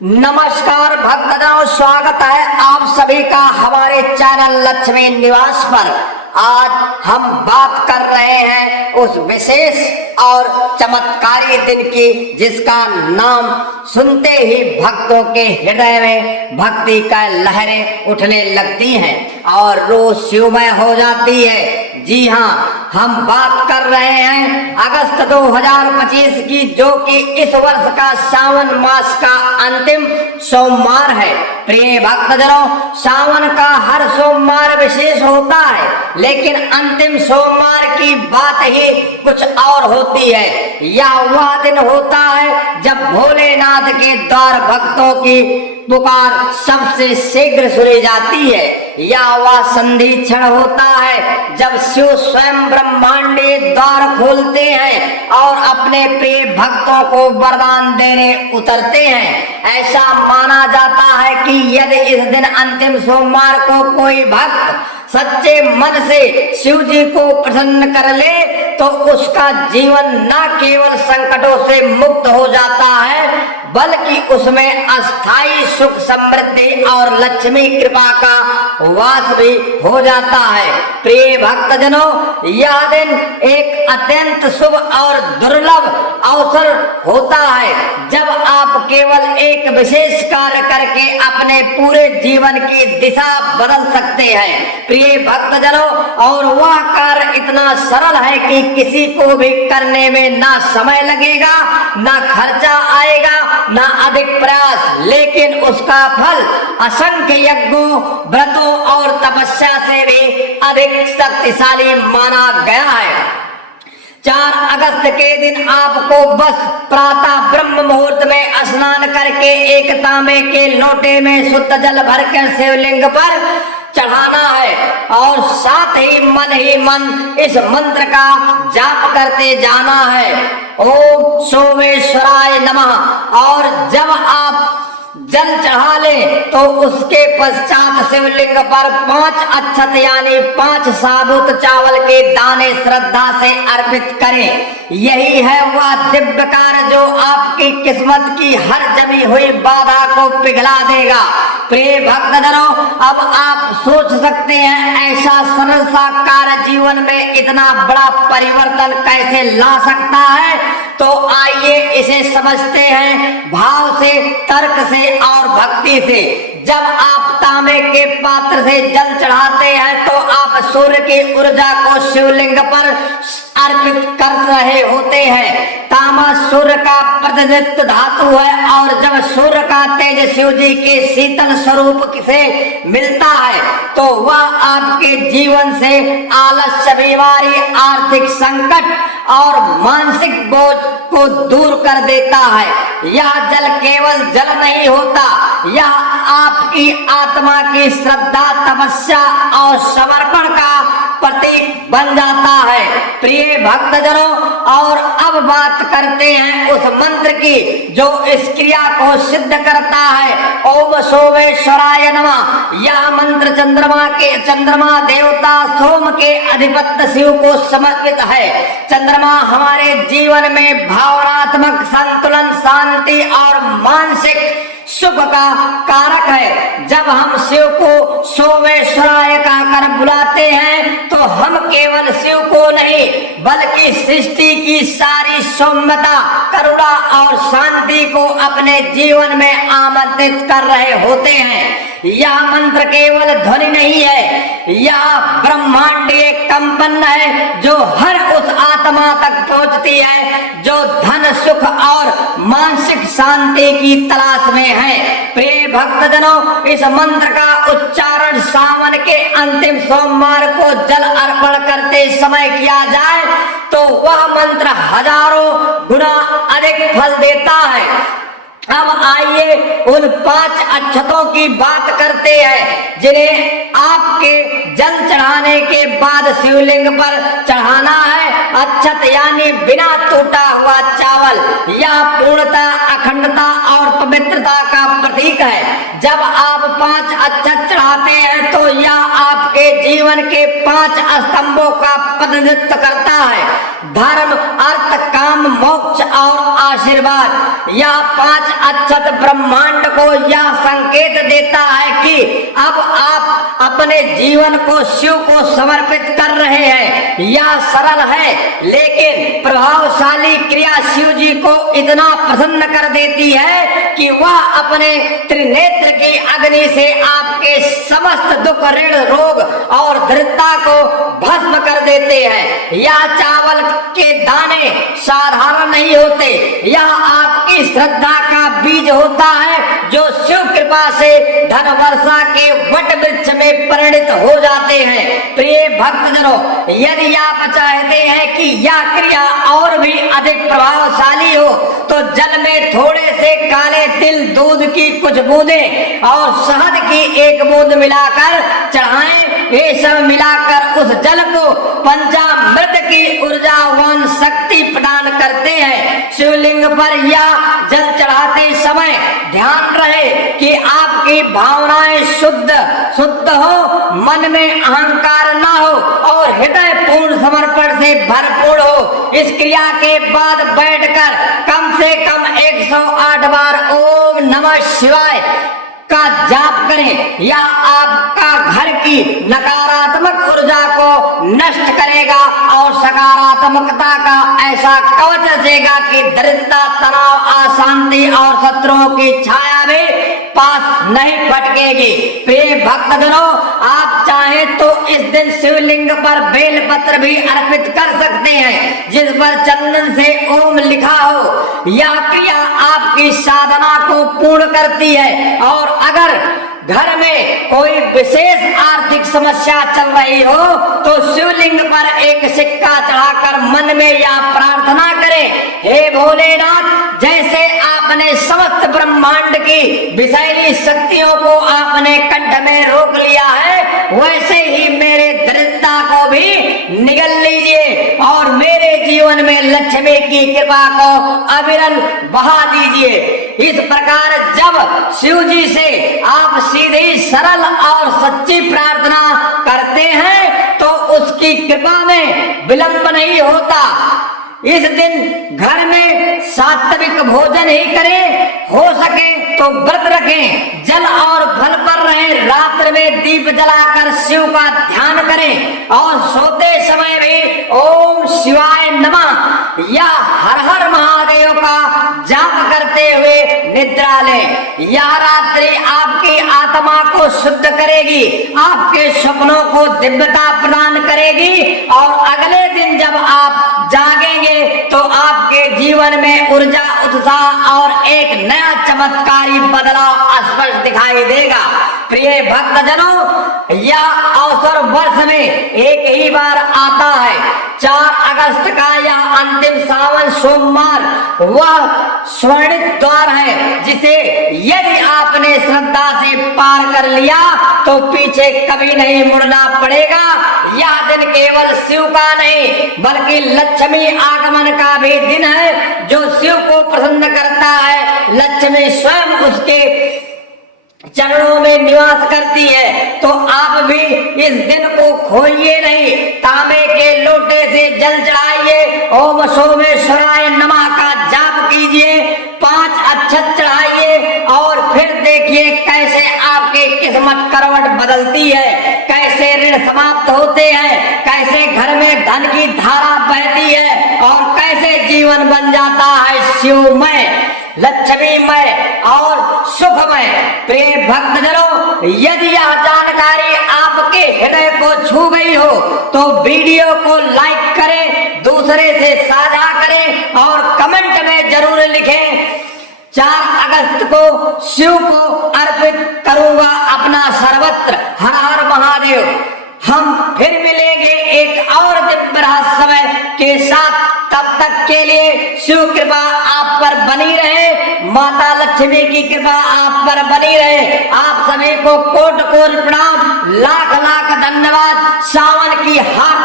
नमस्कार भक्तजनों, स्वागत है आप सभी का हमारे चैनल लक्ष्मी निवास पर। आज हम बात कर रहे हैं उस विशेष और चमत्कारी दिन की जिसका नाम सुनते ही भक्तों के हृदय में भक्ति का लहरें उठने लगती हैं और रोज शिवमय हो जाती है। जी हाँ, हम बात कर रहे हैं अगस्त 2025 की, जो कि इस वर्ष का सावन मास का अंतिम सोमवार है। प्रिय भक्तजनों, सावन का हर सोमवार विशेष होता है, लेकिन अंतिम सोमवार की बात ही कुछ और होती है। यह वह दिन होता है जब भोलेनाथ के द्वार भक्तों की पुकार सबसे शीघ्र सुनी जाती है। यह वह संधि क्षण होता है जब शिव स्वयं ब्रह्मांडीय द्वार खोलते हैं और अपने प्रिय भक्तों को वरदान देने उतरते हैं। ऐसा माना जाता है कि यदि इस दिन अंतिम सोमवार को कोई भक्त सच्चे मन से शिव जी को प्रसन्न कर ले तो उसका जीवन न केवल संकटों से मुक्त हो जाता है, बल्कि उसमें अस्थायी सुख, समृद्धि और लक्ष्मी कृपा का वास भी हो जाता है। प्रिय भक्तजनों, यह दिन एक अत्यंत शुभ और दुर्लभ अवसर होता है जब आप केवल एक विशेष कार्य करके अपने पूरे जीवन की दिशा बदल सकते हैं। प्रिय भक्तजनों, और वह कार्य इतना सरल है कि किसी को भी करने में ना समय लगेगा, ना खर्चा आएगा, ना अधिक प्रयास, लेकिन उसका फल असंख्य यज्ञों, व्रतों और तपस्या से भी अधिक शक्तिशाली माना गया है। 4 अगस्त के दिन आपको बस प्रातः ब्रह्म मुहूर्त में स्नान करके एक तांबे के लोटे में शुद्ध जल भरकर शिवलिंग पर चढ़ाना है और साथ ही मन इस मंत्र का जाप करते जाना है, ओम सोमेश्वराय नमः। और जब आप जल चढ़ा लें तो उसके पश्चात शिवलिंग पर 5 अक्षत यानी 5 साबुत चावल के दाने श्रद्धा से अर्पित करें। यही है वह दिव्य कार्य जो आपकी किस्मत की हर जमी हुई बाधा को पिघला देगा। प्रिय भक्तजनों, अब आप सोच सकते हैं ऐसा सरल सा कार्य जीवन में इतना बड़ा परिवर्तन कैसे ला सकता है। तो आइए इसे समझते हैं भाव से, तर्क से और भक्ति से। जब आप तांबे के पात्र से जल चढ़ाते हैं तो आप सूर्य की ऊर्जा को शिवलिंग पर अर्पित कर रहे होते हैं। तांबा सूर्य का प्रतिनिधित्व धातु है और जब सूर्य का तेज शिव जी के शीतल स्वरूप से मिलता है तो वह आपके जीवन से आलस्य, बीमारी, आर्थिक संकट और मानसिक बोझ को दूर कर देता है। यह जल केवल जल नहीं होता, यह आपकी आत्मा की श्रद्धा, तपस्या और समर्पण का प्रतीक बन जाता है। प्रिय भक्तजनों, और अब बात करते हैं उस मंत्र की जो इस क्रिया को सिद्ध करता है, ओम सोमेश्वराय नमः। यह मंत्र चंद्रमा देवता सोम के अधिपत्य शिव को समर्पित है। चंद्रमा हमारे जीवन में भावनात्मक संतुलन, शांति और मानसिक सुख का कारक है। जब हम शिव को सोमेश्वराय कहकर बुलाते हैं तो हम केवल शिव को नहीं बल्कि सृष्टि की सारी सौम्यता, करुणा और शांति को अपने जीवन में आमंत्रित कर रहे होते हैं। यह मंत्र केवल ध्वनि नहीं है, यह ब्रह्मांडीय कंपन है जो हर उस आत्मा तक पहुंचती है जो धन, सुख और मानसिक शांति की तलाश में है। प्रिय भक्तजनों, इस मंत्र का उच्चारण सावन के अंतिम सोमवार को जल अर्पण करते समय किया जाए तो वह मंत्र हजारों गुना अधिक फल देता है। अब आइए उन 5 अक्षतों की बात करते हैं जिन्हें आपके जल चढ़ाने के बाद शिवलिंग पर चढ़ाना है। अक्षत यानी बिना टूटा हुआ चावल, यह पूर्णता, अखंडता और पवित्रता का प्रतीक है। जब आप 5 अक्षत चढ़ाते हैं तो यह आपके जीवन के 5 स्तंभों का प्रतिनिधित्व करता है, धर्म, अर्थ, काम, मोक्ष और आशीर्वाद। यह 5 अक्षत ब्रह्मांड को यह संकेत देता है कि अब आप अपने जीवन को शिव को समर्पित कर रहे हैं। यह सरल है लेकिन प्रभावशाली क्रिया शिव जी को इतना प्रसन्न कर देती है कि वह अपने त्रिनेत्र की अग्नि से आपके समस्त दुख, ऋण, रोग और दरिद्रता को भस्म कर देते हैं। यह चावल के दाने साधारण नहीं होते, यह आपकी श्रद्धा का बीज होता है जो शिव कृपा से धन वर्षा के वट वृक्ष में परिणत हो जाते हैं। प्रिय भक्तजनों, यदि आप चाहते हैं कि यह क्रिया और भी अधिक प्रभावशाली हो तो जल में थोड़े से काले तिल, दूध की कुछ बूंदें और शहद की 1 बूंद मिलाकर चढ़ाएं। ये सब मिलाकर उस जल को पंचामृत की ऊर्जावान शक्ति प्रदान करते हैं। शिवलिंग पर यह जल चढ़ाते समय ध्यान रहे कि आपकी भावनाएं शुद्ध हो, मन में अहंकार ना हो और हृदय पूर्ण समर्पण से भरपूर हो। इस क्रिया के बाद बैठकर कम से कम 108 बार ओम नमः शिवाय का जाप करें। यह आपका घर की नकारात्मक ऊर्जा को नष्ट करेगा और सकारात्मकता का ऐसा कवच देगा कि दरिद्रता, तनाव, अशांति और शत्रुओं की छाया भी पास नहीं फटकेगी। प्रिय भक्तजनों, आप चाहें तो इस दिन शिवलिंग पर बेलपत्र भी अर्पित कर सकते हैं जिस पर चंदन से ओम लिखा हो। यह क्रिया आपकी साधना को पूर्ण करती है और अगर घर में कोई विशेष आर्थिक समस्या चल रही हो तो शिवलिंग पर एक सिक्का चढ़ाकर मन में यह प्रार्थना करें, हे भोलेनाथ, जैसे आपने समस्त ब्रह्मांड की विषैली शक्तियों को आपने कंठ में रोक लिया है, वैसे ही मेरे दरिद्रता को भी निगल लीजिए और मेरे जीवन में लक्ष्मी की कृपा को अविरल बहा दीजिए। इस प्रकार जब शिव जी से आप सीधी, सरल और सच्ची प्रार्थना करते हैं तो उसकी कृपा में विलंब नहीं होता। इस दिन घर में सात्विक भोजन ही करें, हो सके तो व्रत रखें, जल और फल पर रहें, रात्रि में दीप जलाकर शिव का ध्यान करें और सोते समय भी ओम शिवाय नमः या हर हर महादेव का जाप करते हुए निद्रा लें। यह रात्रि आपकी आत्मा को शुद्ध करेगी, आपके सपनों को दिव्यता प्रदान करेगी और अगले दिन जब आप जागेंगे तो आपके जीवन में ऊर्जा, उत्साह और एक नया चमत्कारी बदलाव स्पष्ट दिखाई देगा। प्रिय भक्तजनों, यह अवसर वर्ष में एक ही बार आता है। 4 अगस्त का यह अंतिम सावन सोमवार वह स्वर्णित द्वार है जिसे यदि आपने श्रद्धा से पार कर लिया तो पीछे कभी नहीं मुड़ना पड़ेगा। यह दिन केवल शिव का नहीं बल्कि लक्ष्मी आगमन का भी दिन है। जो शिव को प्रसन्न करता है, लक्ष्मी स्वयं उसके चरणों में निवास करती है। तो आप भी इस दिन को खोइए नहीं, तांबे के लोटे से जल चढ़ाइए, ओम सोमेश्वराय नमः का जाप कीजिए, 5 अक्षत चढ़ाइए और फिर देखिए कैसे आपकी किस्मत करवट बदलती है, कैसे ऋण समाप्त होते हैं, कैसे घर में धन की धारा बहती है और कैसे जीवन बन जाता है शिवमय, लक्ष्मीमय और सुखमय। प्रिय भक्तजनों, यदि यह जानकारी आपके हृदय को छू गई हो तो वीडियो को लाइक करें, दूसरे से साझा करें और कमेंट में जरूर लिखें, 4 अगस्त को शिव को अर्पित करूंगा अपना सर्वत्र, हर हर महादेव। हम फिर मिलेंगे एक और दिव्य रहस्यमय के साथ। तब तक के लिए शिव कृपा आप पर बनी रहे, माता लक्ष्मी की कृपा आप पर बनी रहे। आप सभी को कोट कोट प्रणाम, लाख लाख धन्यवाद। सावन की हार्दिक